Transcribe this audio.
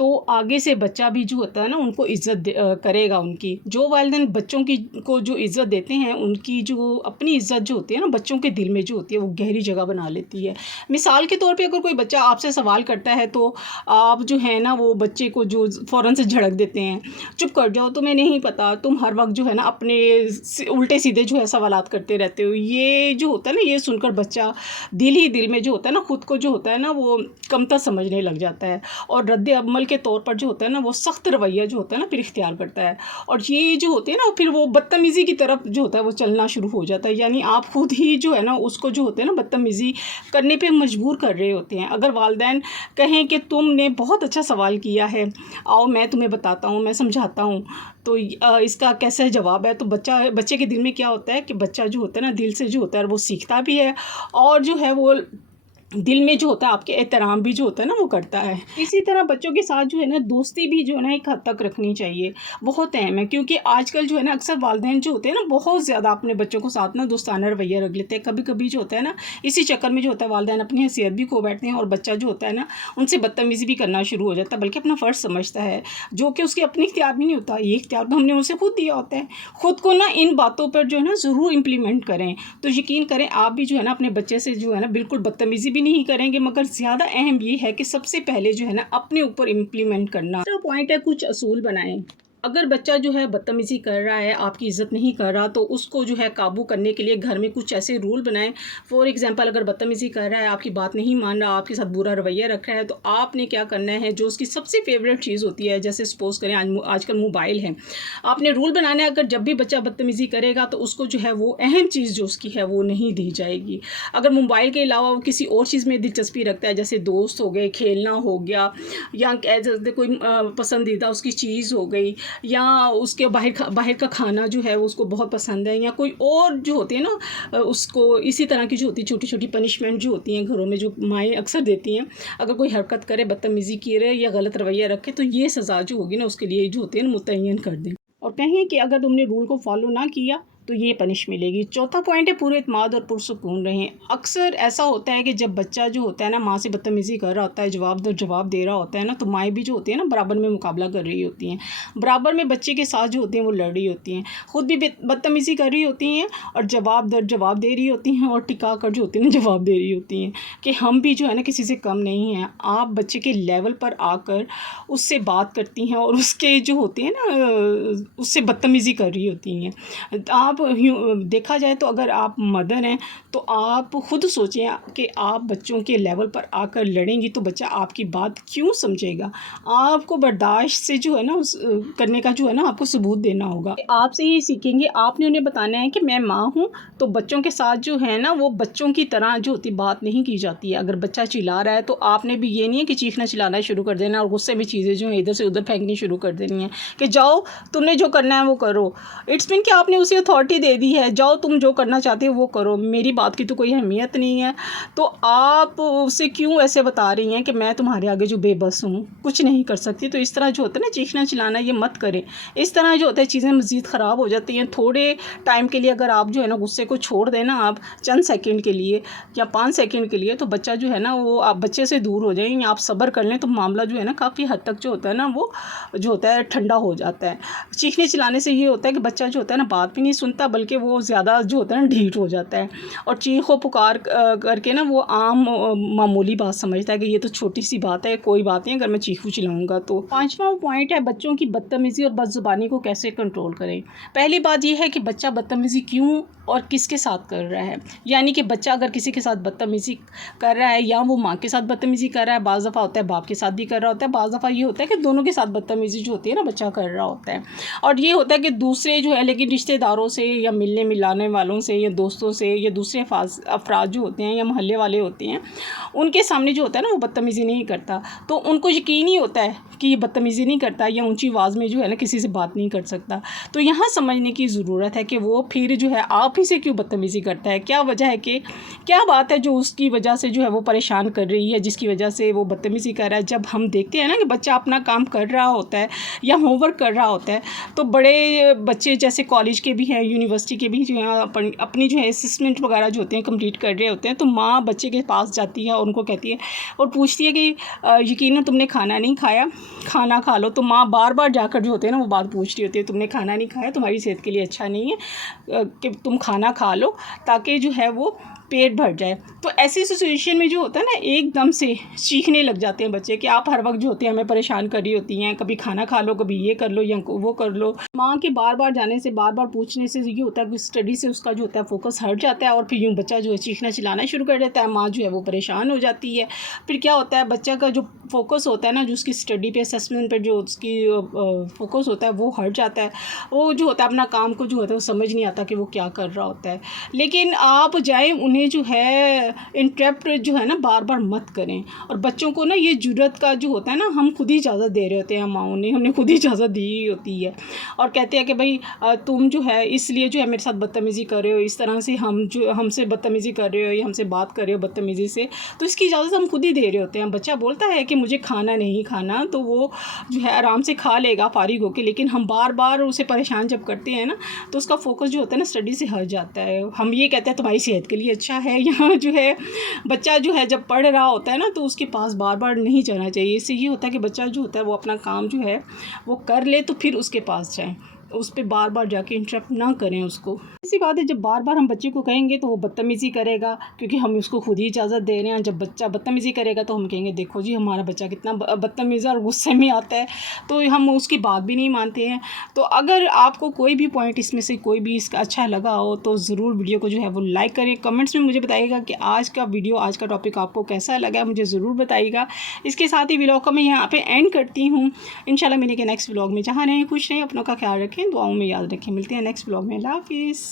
تو آگے سے بچہ بھی جو ہوتا ہے نا ان کو عزت کرے گا ان کی. جو والدین بچوں کی کو جو عزت دیتے ہیں ان کی جو اپنی عزت جو ہوتی ہے نا بچوں کے دل میں جو ہوتی ہے وہ گہری جگہ بنا لیتی ہے. مثال کے طور پہ اگر کوئی بچہ آپ سے سوال کرتا ہے تو آپ جو ہے نا وہ بچے کو جو فوراً سے جھڑک دیتے ہیں, چپ کر جاؤ تمہیں نہیں پتہ, تم ہر وقت جو ہے نا اپنے الٹے سیدھے جو ہے سوالات کرتے رہتے ہو. یہ جو ہوتا ہے نا یہ سن کر بچہ دل ہی دل میں جو ہوتا ہے نا خود کو جو ہوتا ہے نا وہ کمتر سمجھنے لگ جاتا ہے, اور رد عمل کے طور پر جو ہوتا ہے نا وہ سخت رویہ جو ہوتا ہے نا پھر اختیار کرتا ہے. اور یہ جو ہوتے ہیں نا پھر وہ بدتمیزی کی طرف جو ہوتا ہے وہ چلنا شروع ہو جاتا ہے. یعنی آپ خود ہی جو ہے نا اس کو جو ہوتے ہیں نا بدتمیزی کرنے پہ مجبور کر رہے ہوتے ہیں. اگر والدین کہیں کہ تم نے بہت اچھا سوال کیا ہے, آؤ میں تمہیں بتاتا ہوں, میں سمجھاتا ہوں, تو اس کا کیسا جواب ہے, تو بچے کے دل میں کیا ہوتا ہے کہ بچہ جو ہوتا ہے نا دل سے جو ہوتا ہے وہ سیکھتا بھی ہے, اور جو ہے وہ دل میں جو ہوتا ہے آپ کے احترام بھی جو ہوتا ہے نا وہ کرتا ہے. اسی طرح بچوں کے ساتھ جو ہے نا دوستی بھی جو ہے نا ایک حد تک رکھنی چاہیے, بہت اہم ہے. کیونکہ آج کل جو ہے نا اکثر والدین جو ہوتے ہیں نا بہت زیادہ اپنے بچوں کو ساتھ نا دوستانہ رویہ رکھ لیتے ہیں. کبھی کبھی جو ہوتا ہے نا اسی چکر میں جو ہوتا ہے والدین اپنی حیثیت بھی کھو بیٹھتے ہیں, اور بچہ جو ہوتا ہے نا ان سے بدتمیزی بھی کرنا شروع ہو جاتا ہے, بلکہ اپنا فرض سمجھتا ہے جو کہ اس کے اپنے اختیار بھی نہیں ہوتا. یہ اختیار تو ہم نے اسے خود دیا ہوتا ہے. خود کو نا ان باتوں پر جو ہے نا ضرور امپلیمنٹ کریں, تو یقین کریں آپ بھی جو ہے نا اپنے بچے سے جو ہے نا بالکل بدتمیزی بھی نہیں کریں گے. مگر زیادہ اہم یہ ہے کہ سب سے پہلے جو ہے نا اپنے اوپر امپلیمنٹ کرنا. دوسرا پوائنٹ ہے کچھ اصول بنائیں. اگر بچہ جو ہے بدتمیزی کر رہا ہے, آپ کی عزت نہیں کر رہا, تو اس کو جو ہے قابو کرنے کے لیے گھر میں کچھ ایسے رول بنائیں. فار ایگزامپل اگر بدتمیزی کر رہا ہے, آپ کی بات نہیں مان رہا, آپ کے ساتھ برا رویہ رکھ رہا ہے, تو آپ نے کیا کرنا ہے, جو اس کی سب سے فیوریٹ چیز ہوتی ہے, جیسے سپوز کریں آج کل موبائل ہے, آپ نے رول بنانا ہے اگر جب بھی بچہ بدتمیزی کرے گا تو اس کو جو ہے وہ اہم چیز جو اس کی ہے وہ نہیں دی جائے گی. اگر موبائل کے علاوہ وہ کسی اور چیز میں دلچسپی رکھتا ہے, جیسے دوست ہو گئے, کھیلنا ہو گیا, یا کوئی پسندیدہ اس کی چیز ہو گئی, یا اس کے باہر کا کھانا جو ہے اس کو بہت پسند ہے, یا کوئی اور جو ہوتی ہے نا اس کو اسی طرح کی جو ہوتی ہے چھوٹی چھوٹی پنشمنٹ جو ہوتی ہیں گھروں میں جو مائیں اکثر دیتی ہیں, اگر کوئی حرکت کرے, بدتمیزی کرے یا غلط رویہ رکھے, تو یہ سزا جو ہوگی نا اس کے لیے جو ہوتی ہے نا متعین کر دیں, اور کہیں کہ اگر تم نے رول کو فالو نہ کیا تو یہ پنش ملے گی. چوتھا پوائنٹ ہے پورے اعتماد اور پرسکون رہیں. اکثر ایسا ہوتا ہے کہ جب بچہ جو ہوتا ہے نا ماں سے بدتمیزی کر رہا ہوتا ہے, جواب دے رہا ہوتا ہے نا, تو مائیں بھی جو ہوتی ہیں نا برابر میں مقابلہ کر رہی ہوتی ہیں, برابر میں بچے کے ساتھ جو ہوتی ہیں وہ لڑ رہی ہوتی ہیں, خود بھی بدتمیزی کر رہی ہوتی ہیں, اور جواب دے رہی ہوتی ہیں, اور ٹکا کر جو ہوتی ہیں نا جواب دے رہی ہوتی ہیں کہ ہم بھی جو ہے نا کسی سے کم نہیں ہیں. آپ بچے کے لیول پر آ کر اس سے بات کرتی ہیں, اور اس کے جو ہوتے ہیں نا اس سے بدتمیزی کر رہی ہوتی ہیں. آپ دیکھا جائے تو اگر آپ مدر ہیں تو آپ خود سوچیں کہ آپ بچوں کے لیول پر آ کر لڑیں گی تو بچہ آپ کی بات کیوں سمجھے گا. آپ کو برداشت سے جو ہے نا کرنے کا جو ہے نا آپ کو ثبوت دینا ہوگا. آپ سے یہ سیکھیں گے, آپ نے انہیں بتانا ہے کہ میں ماں ہوں, تو بچوں کے ساتھ جو ہے نا وہ بچوں کی طرح جو ہوتی بات نہیں کی جاتی ہے. اگر بچہ چلا رہا ہے تو آپ نے بھی یہ نہیں ہے کہ چیخنا چلانا شروع کر دینا, اور غصے میں چیزیں جو ہیں ادھر سے ادھر پھینکنی شروع کر دینی ہیں کہ جاؤ تم نے جو کرنا ہے وہ کرو. اٹس مین کہ آپ نے اسے اتھارٹی دے دی ہے, جاؤ تم جو کرنا چاہتے ہو وہ کرو, میری بات کی تو کوئی اہمیت نہیں ہے. تو آپ اسے کیوں ایسے بتا رہی ہیں کہ میں تمہارے آگے جو بے بس ہوں, کچھ نہیں کر سکتی. تو اس طرح جو ہوتا ہے نا چیخنا چلانا یہ مت کریں. اس طرح جو ہوتا ہے چیزیں مزید خراب ہو جاتی ہیں. تھوڑے ٹائم کے لیے اگر آپ جو ہے نا غصے کو چھوڑ دیں نا, آپ چند سیکنڈ کے لیے یا 5 سیکنڈ کے لیے, تو بچہ جو ہے نا وہ آپ بچے سے دور ہو جائیں, یا آپ صبر کر لیں تو معاملہ جو ہے نا کافی حد تک جو ہوتا ہے نا وہ جو ہوتا ہے ٹھنڈا ہو جاتا ہے. چیخنے چلانے سے یہ ہوتا ہے کہ بچہ جو ہوتا ہے نا بات بھی نہیں سنتا, بلکہ وہ زیادہ جو ہوتا ہے نا ڈھیٹ ہو جاتا ہے, اور چیخ و پکار کر کے نا وہ عام معمولی بات سمجھتا ہے کہ یہ تو چھوٹی سی بات ہے, کوئی بات نہیں اگر میں چیخوں چلاؤں گا تو. 5واں پوائنٹ ہے بچوں کی بدتمیزی اور بد زبانی کو کیسے کنٹرول کریں. پہلی بات یہ ہے کہ بچہ بدتمیزی کیوں اور کس کے ساتھ کر رہا ہے. یعنی کہ بچہ اگر کسی کے ساتھ بدتمیزی کر رہا ہے, یا وہ ماں کے ساتھ بدتمیزی کر رہا ہے, بعض دفعہ ہوتا ہے باپ کے ساتھ بھی کر رہا ہوتا ہے, بعض دفعہ یہ ہوتا ہے کہ دونوں کے ساتھ بدتمیزی جو ہوتی ہے نا بچہ کر رہا ہوتا ہے. اور یہ ہوتا ہے کہ دوسرے جو ہے لیکن رشتہ داروں سے یا ملنے ملانے والوں سے یا دوستوں سے یا دوسرے افراد جو ہوتے ہیں یا محلے والے ہوتے ہیں, ان کے سامنے جو ہوتا ہے نا وہ بدتمیزی نہیں کرتا, تو ان کو یقین ہی ہوتا ہے کہ یہ بدتمیزی نہیں کرتا, یا اونچی آواز میں جو ہے نا کسی سے بات نہیں کر سکتا. تو یہاں سمجھنے کی ضرورت ہے کہ وہ پھر جو ہے آپ ہی سے کیوں بدتمیزی کرتا ہے, کیا وجہ ہے, کہ کیا بات ہے جو اس کی وجہ سے جو ہے وہ پریشان کر رہی ہے, جس کی وجہ سے وہ بدتمیزی کر رہا ہے. جب ہم دیکھتے ہیں نا کہ بچہ اپنا کام کر رہا ہوتا ہے یا ہوم ورک کر رہا ہوتا ہے, تو بڑے بچے جیسے کالج کے بھی ہیں, یونیورسٹی کے بھی جو ہے اپنی جو ہے اسسمنٹ وغیرہ جو ہوتے ہیں کمپلیٹ کر رہے ہوتے ہیں، تو ماں بچے کے پاس جاتی ہے اور ان کو کہتی ہے اور پوچھتی ہے کہ یقیناً تم نے کھانا نہیں کھایا، کھانا کھا لو. تو ماں بار بار جا کر جو ہوتے ہیں نا وہ بات پوچھ رہی ہوتی ہے تم نے کھانا نہیں کھایا، تمہاری صحت کے لیے اچھا نہیں ہے کہ تم کھانا کھا لو تاکہ جو ہے وہ پیٹ بھر جائے. تو ایسی سچویشن میں جو ہوتا ہے نا ایک دم سے چیخنے لگ جاتے ہیں بچے کہ آپ ہر وقت جو ہوتے ہیں ہمیں پریشان کر رہی ہوتی ہیں، کبھی کھانا کھا لو، کبھی یہ کر لو یا وہ کر لو. ماں کے بار بار جانے سے، بار بار پوچھنے سے یہ ہوتا ہے کہ اسٹڈی سے اس کا جو ہوتا ہے فوکس ہٹ جاتا ہے اور پھر یوں بچہ جو ہے چیخنا چلانا شروع کر دیتا ہے. ماں جو ہے وہ پریشان ہو جاتی ہے. پھر کیا ہوتا ہے بچہ کا جو فوکس ہوتا ہے نا، جو اس کی اسٹڈی پہ اسسمنٹ پہ جو اس کی فوکس ہوتا ہے وہ ہٹ جاتا ہے. وہ جو ہوتا ہے اپنا کام کو جو ہوتا ہے وہ سمجھ نہیں آتا کہ وہ کیا کر رہا ہوتا ہے. لیکن آپ جائیں انہیں جو ہے انٹرپٹ جو ہے نا بار بار مت کریں. اور بچوں کو نا یہ جرات کا جو ہوتا ہے نا ہم خود ہی اجازت دے رہے ہوتے ہیں، ماؤں نے ہم نے خود ہی اجازت دی ہوتی ہے اور کہتے ہیں کہ بھائی تم جو ہے اس لیے جو ہے میرے ساتھ بدتمیزی کر رہے ہو، اس طرح سے ہم سے بدتمیزی کر رہے ہو یا ہم سے بات کر رہے ہو بدتمیزی سے، تو اس کی اجازت ہم خود ہی دے رہے ہوتے ہیں. بچہ بولتا ہے کہ مجھے کھانا نہیں کھانا تو وہ جو ہے آرام سے کھا لے گا فارغ ہو کے، لیکن ہم بار بار اسے پریشان جب کرتے ہیں نا تو اس کا فوکس جو ہوتا ہے نا اسٹڈی سے ہٹ جاتا ہے. ہم یہ کہتے ہیں تمہاری صحت کے لیے اچھا ہے. یہاں جو ہے بچہ جو ہے جب پڑھ رہا ہوتا ہے نا تو اس کے پاس بار بار نہیں جانا چاہیے. اس سے یہ ہوتا ہے کہ بچہ جو ہوتا ہے وہ اپنا کام جو ہے وہ کر لے تو پھر اس کے پاس جائیں، اس پہ بار بار جا کے انٹرپٹ نہ کریں اس کو. ایسی بات ہے جب بار بار ہم بچے کو کہیں گے تو وہ بدتمیزی کرے گا کیونکہ ہم اس کو خود ہی اجازت دے رہے ہیں. جب بچہ بدتمیزی کرے گا تو ہم کہیں گے دیکھو جی ہمارا بچہ کتنا بدتمیز ہے اور غصے میں آتا ہے، تو ہم اس کی بات بھی نہیں مانتے ہیں. تو اگر آپ کو کوئی بھی پوائنٹ اس میں سے کوئی بھی اس کا اچھا لگا ہو تو ضرور ویڈیو کو جو ہے وہ لائک کریں. کمنٹس میں مجھے بتائیے گا کہ آج کا ویڈیو، آج کا ٹاپک آپ کو کیسا لگا، مجھے ضرور بتائیے گا. اس کے ساتھ ہی ولاگ کو میں یہاں پہ اینڈ کرتی ہوں. انشاءاللہ ملیں گے نیکسٹ ولاگ میں. جہاں رہیں خوش رہیں، اپنوں کا خیال رکھیں، دعاؤں میں یاد رکھیں. ملتے ہیں نیکسٹ ولاگ میں. اللہ حافظ.